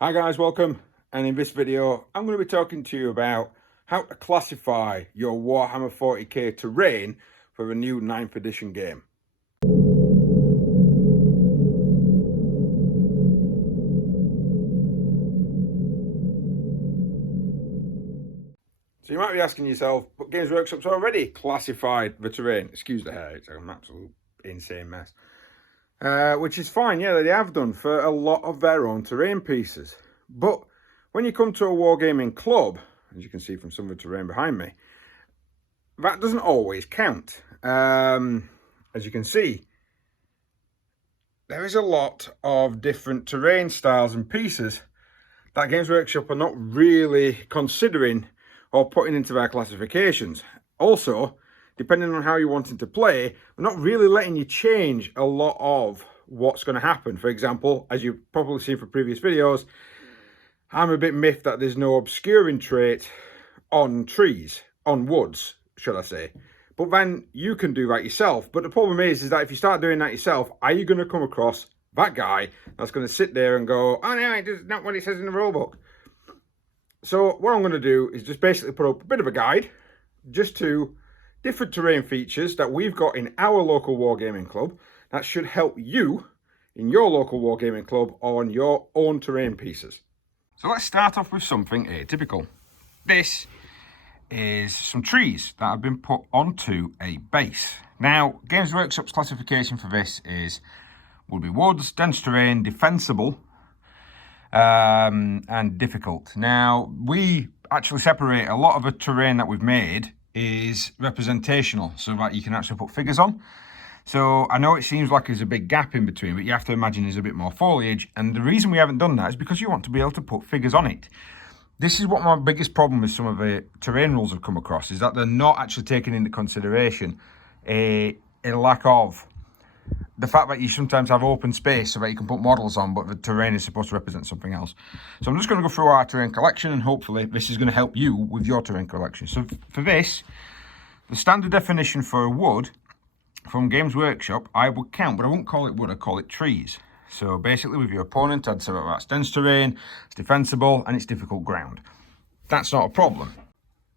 Hi guys, welcome, and in this video I'm going to be talking to you about how to classify your Warhammer 40k terrain for a new 9th edition game. So you might be asking yourself, but Games Workshop's already classified the terrain. Excuse the hair, it's an absolute insane mess. Which is fine, yeah, they have done for a lot of their own terrain pieces. But when you come to a wargaming club, as you can see from some of the terrain behind me, that doesn't always count. As you can see, there is a lot of different terrain styles and pieces that Games Workshop are not really considering or putting into their classifications. Also, depending on how you're wanting to play, they're not really letting you change a lot of what's going to happen. For example, as you've probably seen from previous videos, I'm a bit miffed that there's no obscuring trait on trees, on woods, should I say. But then you can do that yourself. But the problem is that if you start doing that yourself, are you going to come across that guy that's going to sit there and go, oh no, it's not what it says in the rulebook. So what I'm going to do is just basically put up a bit of a guide just to different terrain features that we've got in our local wargaming club that should help you in your local wargaming club on your own terrain pieces. So let's start off with something atypical. This is some trees that have been put onto a base. Now, Games Workshop's classification for this would be woods, dense terrain, defensible, and difficult. Now, we actually separate a lot of the terrain that we've made is representational, so that you can actually put figures on. So I know it seems like there's a big gap in between, but you have to imagine there's a bit more foliage. And the reason we haven't done that is because you want to be able to put figures on it. This is what my biggest problem with some of the terrain rules have come across, is that they're not actually taking into consideration a lack of the fact that you sometimes have open space so that you can put models on, but the terrain is supposed to represent something else. So I'm just going to go through our terrain collection, and hopefully this is going to help you with your terrain collection. So for this, the standard definition for a wood from Games Workshop, I would count, but I won't call it wood, I call it trees. So basically with your opponent, I'd say that's dense terrain, it's defensible, and it's difficult ground. That's not a problem.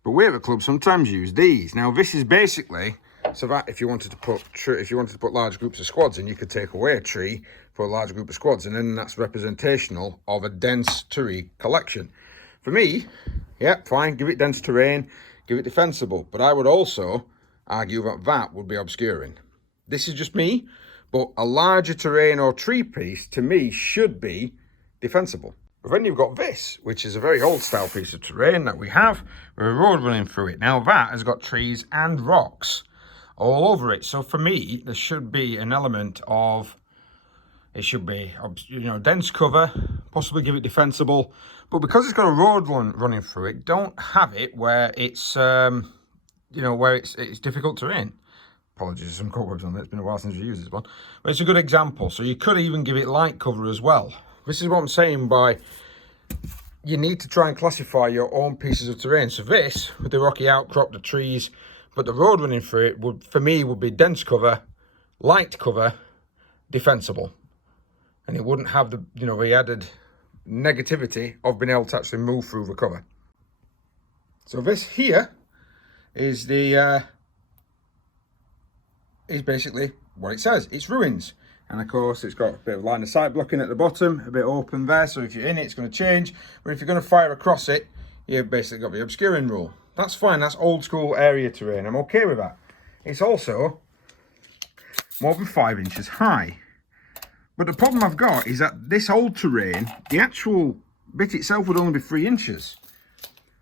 But we at the club sometimes use these. Now this is basically so that if you wanted to put large groups of squads in, you could take away a tree for a large group of squads, and then that's representational of a dense terrain collection. For me, yeah, fine, give it dense terrain, give it defensible, but I would also argue that that would be obscuring. This is just me, but a larger terrain or tree piece to me should be defensible. But then you've got this, which is a very old style piece of terrain that we have with a road running through it. Now that has got trees and rocks all over it. So for me, there should be an element of, it should be, dense cover, possibly give it defensible. But because it's got a road running through it, don't have it where it's, where it's difficult terrain. Apologies for some cobwebs on it, it's been a while since we used this one. But it's a good example. So you could even give it light cover as well. This is what I'm saying by, you need to try and classify your own pieces of terrain. So this, with the rocky outcrop, the trees, but the road running through it, would, for me, would be dense cover, light cover, defensible. And it wouldn't have the added negativity of being able to actually move through the cover. So this here is is basically what it says. It's ruins, and of course it's got a bit of line of sight blocking at the bottom, a bit open there, so if you're in it, it's going to change. But if you're going to fire across it, you've basically got the obscuring rule. That's fine, that's old school area terrain, I'm okay with that. It's also more than 5 inches high. But the problem I've got is that this old terrain, the actual bit itself would only be 3 inches.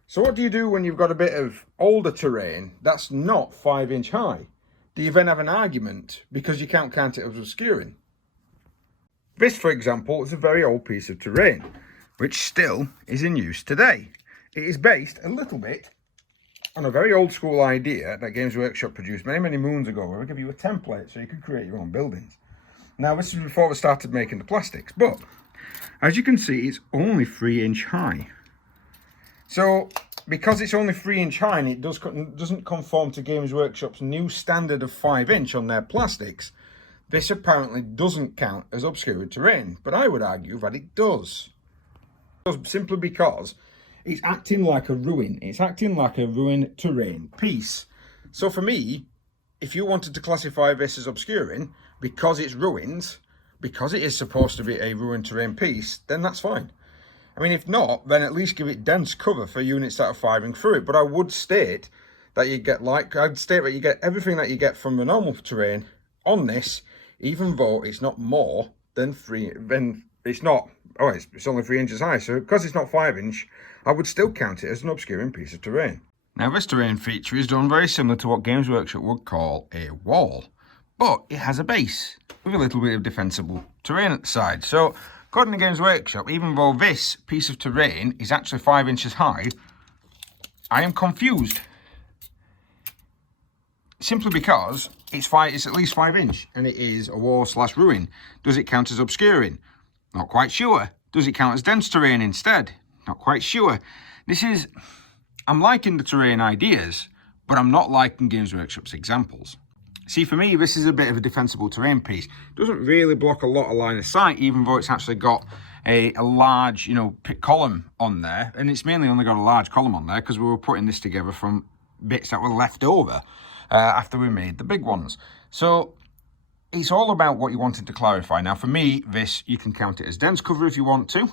So what do you do when you've got a bit of older terrain that's not 5 inch high? Do you then have an argument because you can't count it as obscuring? This, for example, is a very old piece of terrain, which still is in use today. It is based a little bit on a very old school idea that Games Workshop produced many, many moons ago, where we give you a template so you could create your own buildings. Now, this is before we started making the plastics, but as you can see, it's only 3 inch high. So, because it's only 3 inch high and it doesn't conform to Games Workshop's new standard of 5 inch on their plastics, this apparently doesn't count as obscuring terrain, but I would argue that it does. Simply because it's acting like a ruin. It's acting like a ruined terrain piece. So for me, if you wanted to classify this as obscuring, because it's ruins, because it is supposed to be a ruined terrain piece, then that's fine. I mean, if not, then at least give it dense cover for units that are firing through it. But I would state that you get you get everything that you get from the normal terrain on this, even though it's not more than it's only 3 inches high. So because it's not 5 inch, I would still count it as an obscuring piece of terrain. Now, this terrain feature is done very similar to what Games Workshop would call a wall, but it has a base with a little bit of defensible terrain at the side. So according to Games Workshop, even though this piece of terrain is actually 5 inches high, I am confused. Simply because it's at least 5 inch and it is a wall/ruin. Does it count as obscuring? Not quite sure. Does it count as dense terrain instead? Not quite sure. I'm liking the terrain ideas, but I'm not liking Games Workshop's examples. See, for me, this is a bit of a defensible terrain piece. It doesn't really block a lot of line of sight, even though it's actually got a large, column on there. And it's mainly only got a large column on there because we were putting this together from bits that were left over after we made the big ones. So it's all about what you wanted to clarify. Now, for me, this, you can count it as dense cover if you want to.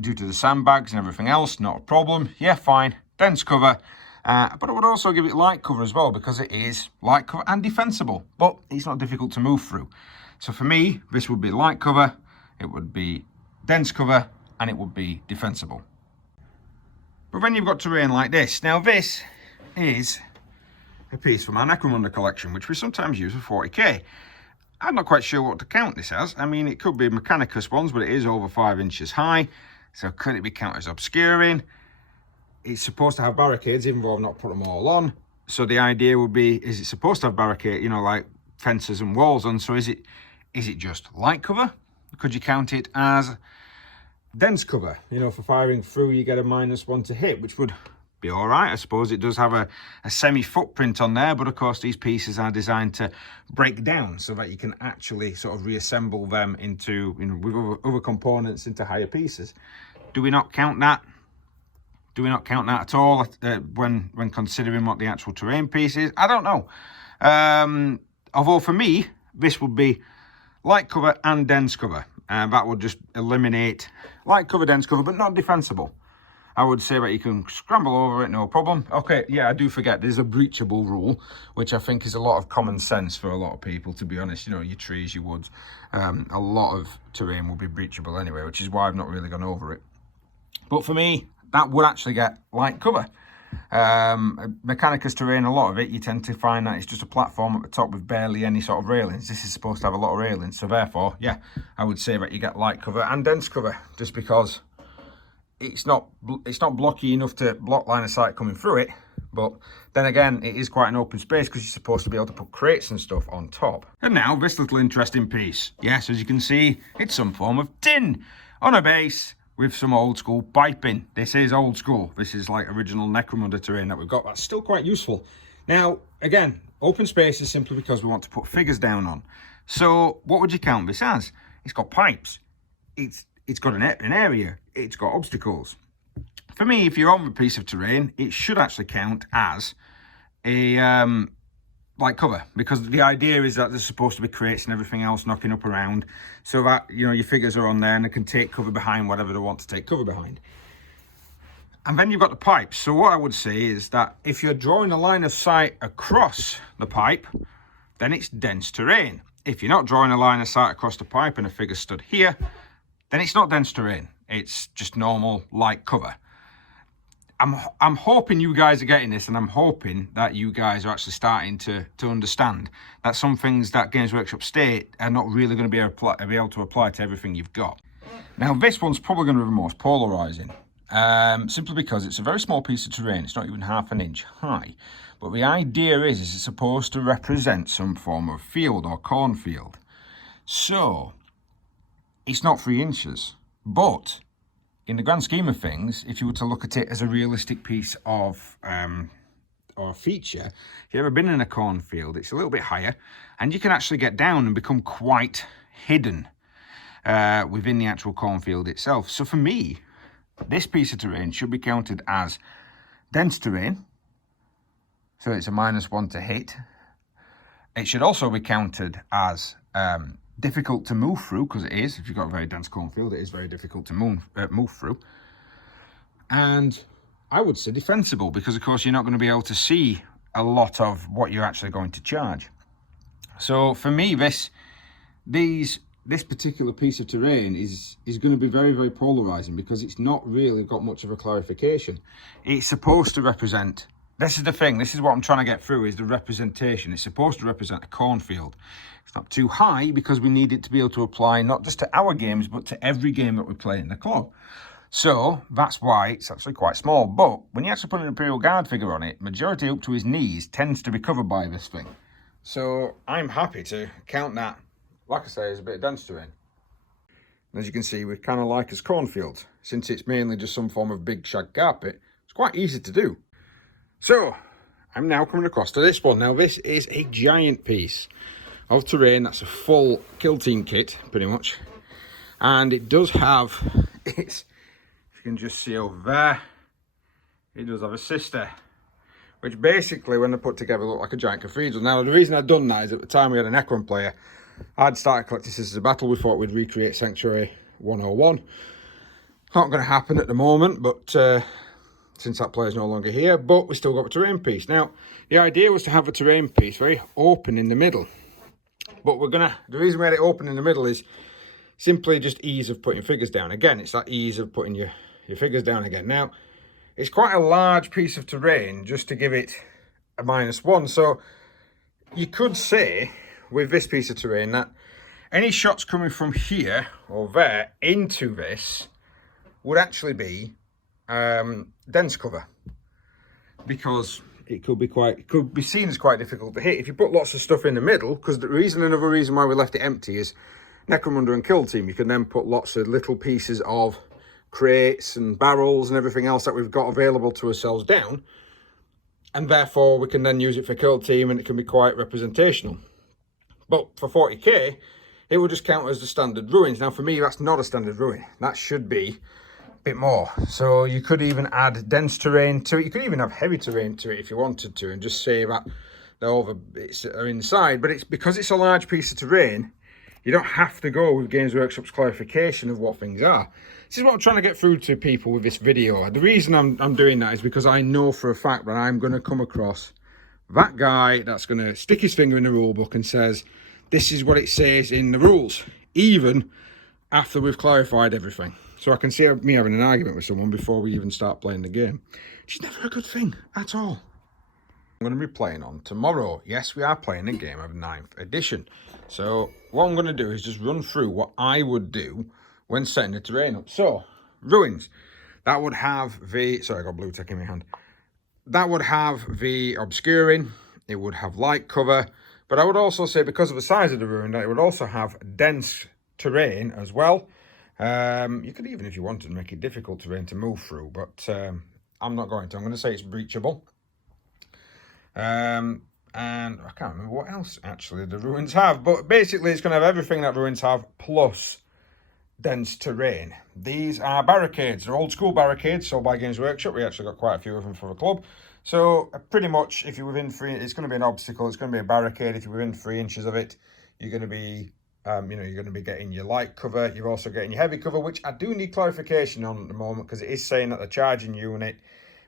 Due to the sandbags and everything else, not a problem. Yeah, fine, dense cover. But I would also give it light cover as well, because it is light cover and defensible, but it's not difficult to move through. So for me, this would be light cover, it would be dense cover, and it would be defensible. But then you've got terrain like this. Now this is a piece from our Necromunda collection, which we sometimes use for 40k. I'm not quite sure what to count this as. I mean, it could be Mechanicus ones, but it is over 5 inches high. So could it be counted as obscuring? It's supposed to have barricades, even though I've not put them all on. So the idea would be, is it supposed to have barricade, like fences and walls on? So is it just light cover? Could you count it as dense cover? For firing through, you get a -1 to hit, which would be all right. I suppose it does have a semi-footprint on there, but of course these pieces are designed to break down so that you can actually sort of reassemble them into, with other components into higher pieces. Do we not count that? Do we not count that at all when considering what the actual terrain piece is? I don't know. Although for me, this would be light cover and dense cover. That would just eliminate light cover, dense cover, but not defensible. I would say that you can scramble over it, no problem. Okay, yeah, I do forget there's a breachable rule, which I think is a lot of common sense for a lot of people, to be honest. Your trees, your woods, a lot of terrain will be breachable anyway, which is why I've not really gone over it. But for me, that would actually get light cover. Mechanicus terrain, a lot of it, you tend to find that it's just a platform at the top with barely any sort of railings. This is supposed to have a lot of railings, so therefore, yeah, I would say that you get light cover and dense cover, just because it's not blocky enough to block line of sight coming through it. But then again, it is quite an open space because you're supposed to be able to put crates and stuff on top. And now this little interesting piece. Yes, as you can see, it's some form of tin on a base with some old school piping. This is old school. This is like original Necromunda terrain that we've got. That's still quite useful. Now, again, open space is simply because we want to put figures down on. So what would you count this as? It's got pipes. It's got an area. It's got obstacles. For me, if you're on a piece of terrain, it should actually count as a light cover, because the idea is that there's supposed to be crates and everything else knocking up around, so that your figures are on there and they can take cover behind whatever they want to take cover behind. And then you've got the pipes. So what I would say is that if you're drawing a line of sight across the pipe, then it's dense terrain. If you're not drawing a line of sight across the pipe and a figure stood here, then it's not dense terrain. It's just normal light cover. I'm hoping you guys are getting this, and I'm hoping that you guys are actually starting to understand that some things that Games Workshop state are not really going to be able to apply to everything you've got. Now, this one's probably going to be the most polarizing, simply because it's a very small piece of terrain. It's not even 1/2 inch high. But the idea is it's supposed to represent some form of field or cornfield. So it's not 3 inches, but in the grand scheme of things, if you were to look at it as a realistic piece of or feature, if you've ever been in a cornfield, it's a little bit higher, and you can actually get down and become quite hidden within the actual cornfield itself. So for me, this piece of terrain should be counted as dense terrain. So it's a -1 to hit. It should also be counted as difficult to move through, because it is. If you've got a very dense cornfield, it is very difficult to move through. And I would say defensible, because of course you're not going to be able to see a lot of what you're actually going to charge. So for me, this particular piece of terrain is going to be very, very polarizing, because it's not really got much of a clarification. It's supposed to represent, this is the thing, this is what I'm trying to get through, is the representation. It's supposed to represent a cornfield. It's not too high, because we need it to be able to apply not just to our games, but to every game that we play in the club. So that's why it's actually quite small. But when you actually put an Imperial Guard figure on it, majority up to his knees tends to be covered by this thing. So I'm happy to count that, like I say, as a bit of dense terrain. As you can see, we kind of like as cornfields. Since it's mainly just some form of big shag carpet, it's quite easy to do. So I'm now coming across to this one. Now this is a giant piece of terrain. That's a full kill team kit, pretty much. And it does have its, you can just see over there, it does have a sister, which basically, when they're put together, look like a giant cathedral. Now, the reason I'd done that is at the time we had an Necron player, I'd started collecting Sisters of Battle. We thought we'd recreate Sanctuary 101. Not going to happen at the moment, but since that player's no longer here, but we still got a terrain piece. Now, the idea was to have a terrain piece very open in the middle, but the reason we had it open in the middle is simply just ease of putting figures down. Again, it's that ease of putting your figures down again. Now, it's quite a large piece of terrain just to give it a -1. So you could say with this piece of terrain that any shots coming from here or there into this would actually be dense cover, because it could be seen as quite difficult to hit if you put lots of stuff in the middle. Because another reason why we left it empty is Necromunda and Kill Team, you can then put lots of little pieces of crates and barrels and everything else that we've got available to ourselves down, and therefore we can then use it for Kill Team, and it can be quite representational. But for 40k, it will just count as the standard ruins. Now for me, that's not a standard ruin. That should be a bit more. So you could even add dense terrain to it. You could even have heavy terrain to it if you wanted to, and just say that all the bits are inside. But it's because it's a large piece of terrain, you don't have to go with Games Workshop's clarification of what things are. This is what I'm trying to get through to people with this video. The reason I'm doing that is because I know for a fact that I'm going to come across that guy that's going to stick his finger in the rule book and says, this is what it says in the rules, even after we've clarified everything. So I can see me having an argument with someone before we even start playing the game. Which is never a good thing at all. I'm going to be playing on tomorrow. Yes, we are playing a game of 9th edition. So what I'm going to do is just run through what I would do when setting the terrain up. So, ruins. That would have the... Sorry, I got blue tech in my hand. That would have the obscuring. It would have light cover. But I would also say, because of the size of the ruin, that it would also have dense terrain as well. You could even, if you wanted, make it difficult terrain to move through. But I'm not going to. I'm going to say it's breachable. And I can't remember what else actually the ruins have, but basically it's going to have everything that ruins have plus dense terrain. These are barricades. They're old school barricades sold by Games Workshop. We actually got quite a few of them for the club. So pretty much, if you're within 3, it's going to be an obstacle. It's going to be a barricade. If you're within 3 inches of it, you're going to be you're going to be getting your light cover. You're also getting your heavy cover, which I do need clarification on at the moment, because it is saying that the charging unit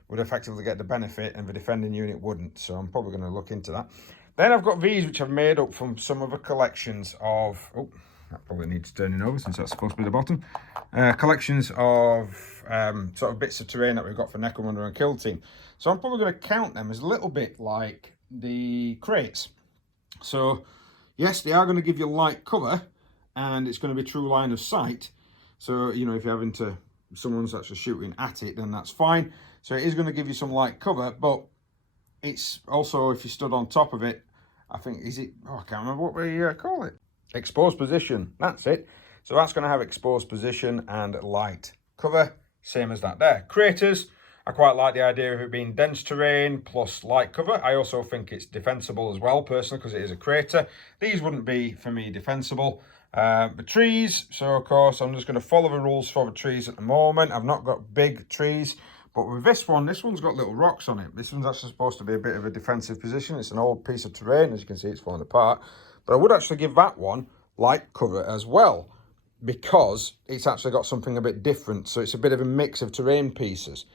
would effectively get the benefit and the defending unit wouldn't. So I'm probably going to look into that. Then I've got these, which I've made up from some of the collections of... Oh, that probably needs turning over since that's supposed to be the bottom. Collections of sort of bits of terrain that we've got for Necromunda and Kill Team. So I'm probably going to count them as a little bit like the crates. So, yes, they are going to give you light cover, and it's going to be true line of sight. So, you know, if you're having to... someone's actually shooting at it, then that's fine. So it is going to give you some light cover, but it's also, if you stood on top of it, I think, is it, oh, I can't remember what we call it. Exposed position, that's it. So that's going to have exposed position and light cover, same as that there. Craters, I quite like the idea of it being dense terrain plus light cover. I also think it's defensible as well, personally, because it is a crater. These wouldn't be, for me, defensible. The trees, so of course I'm just going to follow the rules for the trees at the moment. I've not got big trees, but with this one's got little rocks on it. This one's actually supposed to be a bit of a defensive position. It's an old piece of terrain, as you can see it's falling apart. But I would actually give that one light cover as well, because it's actually got something a bit different. So it's a bit of a mix of terrain pieces.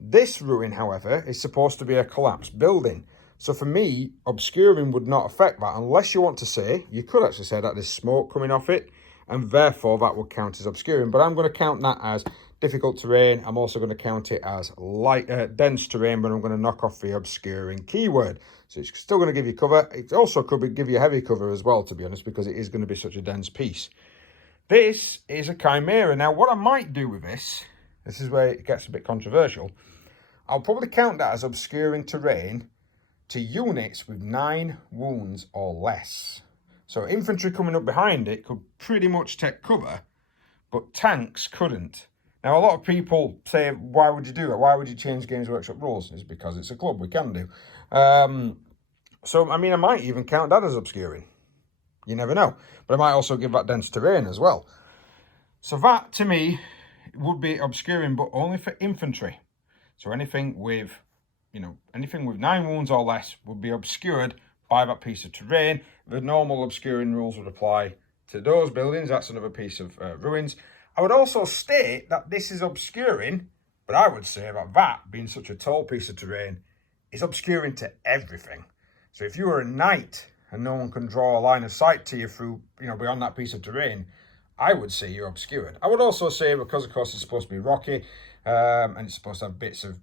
This ruin, however, is supposed to be a collapsed building. So for me, obscuring would not affect that, unless you want to say, you could actually say that there's smoke coming off it, and therefore that would count as obscuring. But I'm going to count that as difficult terrain. I'm also going to count it as light, dense terrain, but I'm going to knock off the obscuring keyword. So it's still going to give you cover. It also could give you heavy cover as well, to be honest, because it is going to be such a dense piece. This is a chimera. Now, what I might do with this is where it gets a bit controversial. I'll probably count that as obscuring terrain to units with 9 wounds or less. So infantry coming up behind it could pretty much take cover, but tanks couldn't. Now, a lot of people say, why would you do it? Why would you change Games Workshop rules? It's because it's a club, we can do. So, I mean, I might even count that as obscuring. You never know. But I might also give that dense terrain as well. So that, to me, would be obscuring, but only for infantry. So anything with, anything with 9 wounds or less would be obscured by that piece of terrain. The normal obscuring rules would apply to those buildings. That's another piece of ruins. I would also state that this is obscuring, but I would say that being such a tall piece of terrain is obscuring to everything. So if you were a knight and no one can draw a line of sight to you through, beyond that piece of terrain, I would say you're obscured. I would also say, because of course it's supposed to be rocky, and it's supposed to have bits of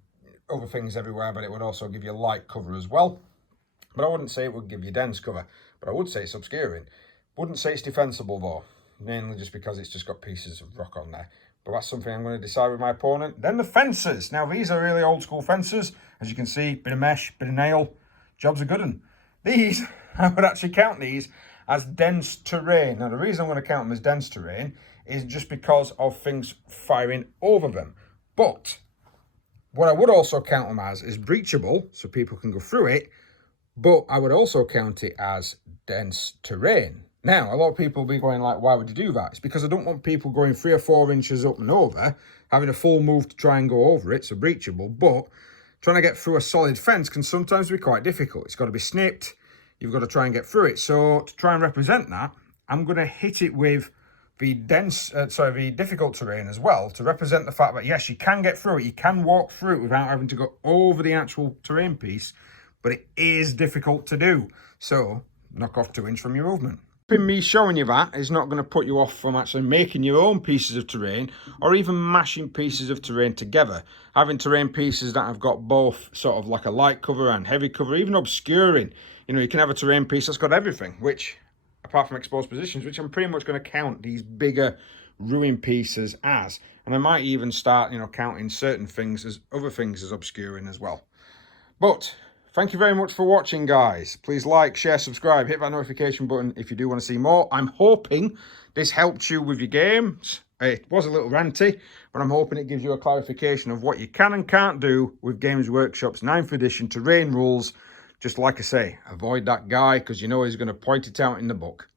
other things everywhere, but it would also give you light cover as well. But I wouldn't say it would give you dense cover, but I would say it's obscuring. Wouldn't say it's defensible though, mainly just because it's just got pieces of rock on there. But that's something I'm going to decide with my opponent. Then the fences. Now these are really old school fences. As you can see, bit of mesh, bit of nail, job's a good one. These, I would actually count these as dense terrain. Now the reason I'm going to count them as dense terrain is just because of things firing over them. But what I would also count them as is breachable, so people can go through it, but I would also count it as dense terrain. Now, a lot of people will be going like, why would you do that? It's because I don't want people going 3 or 4 inches up and over, having a full move to try and go over it, so breachable, but trying to get through a solid fence can sometimes be quite difficult. It's got to be snipped, you've got to try and get through it. So to try and represent that, I'm going to hit it with the difficult terrain as well, to represent the fact that yes, you can get through it, you can walk through it without having to go over the actual terrain piece, but it is difficult to do. So knock off 2 inches from your movement. Me showing you that is not going to put you off from actually making your own pieces of terrain, or even mashing pieces of terrain together. Having terrain pieces that have got both sort of like a light cover and heavy cover, even obscuring. You can have a terrain piece that's got everything, which, apart from exposed positions, which I'm pretty much going to count these bigger ruin pieces as. And I might even start, counting certain things as other things as obscuring as well. But thank you very much for watching, guys. Please like, share, subscribe, hit that notification button if you do want to see more. I'm hoping this helped you with your games. It was a little ranty, but I'm hoping it gives you a clarification of what you can and can't do with Games Workshop's 9th edition terrain rules. Just like I say, avoid that guy, because he's going to point it out in the book.